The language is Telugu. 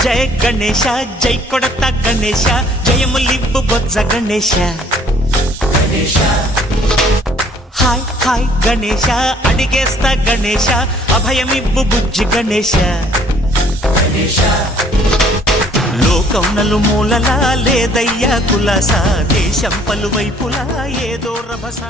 జయ గణేశ జై కొడత గణేశ జయములివ్వు బొజ్జ గణేశ హాయ్ హాయ్ గణేశ అడిగేస్తా గణేశ అభయమివ్వు బుజ్జి గణేశ లోకం నలుమూలలా లేదయ్యా కులాస దేశం పలువైపులా ఏదో రభస